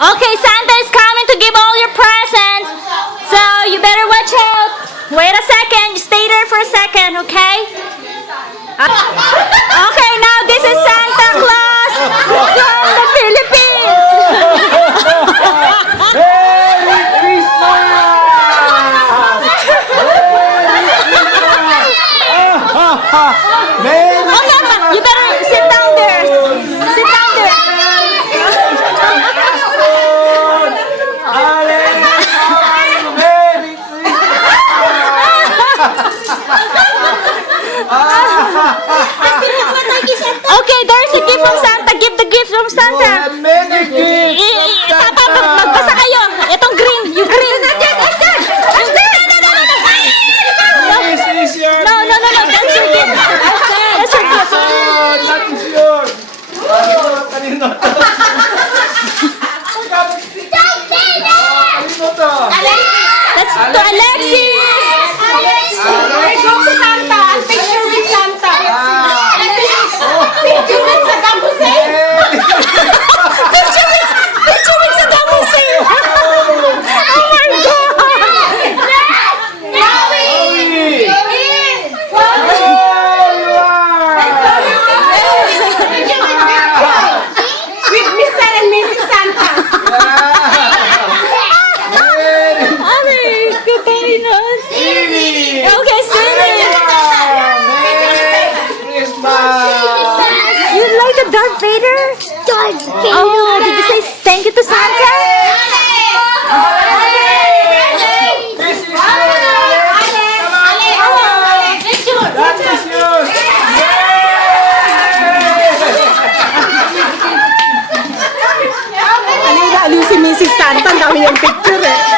Okay, Santa is coming to give all your presents. So you better watch out. Wait a second. Stay there for a second, okay? Okay, now this is Santa Claus from the Philippines. Merry Christmas! Merry Okay, you better sit down there. Sit down there. Merry Okay, there's a gift from Santa. Give the gift from Santa. Many gifts! Magbasa kayo. Itong green. Yung green. This is your No. That's your gift. That's your gift. That is yours! Kanino to? Kanino to? That's to Alexis. Go to Santa. Picture with Santa. Picture with Saddam Hussein. Picture with Saddam Hussein. Oh my God. With Mr. and Mrs. Santa. Ari, Katarinas. Okay, sing it. You like the Darth Vader? Oh, did you say thank you to Santa? Ano yung aliw si Mrs. Santa? Ang dami yung picture eh.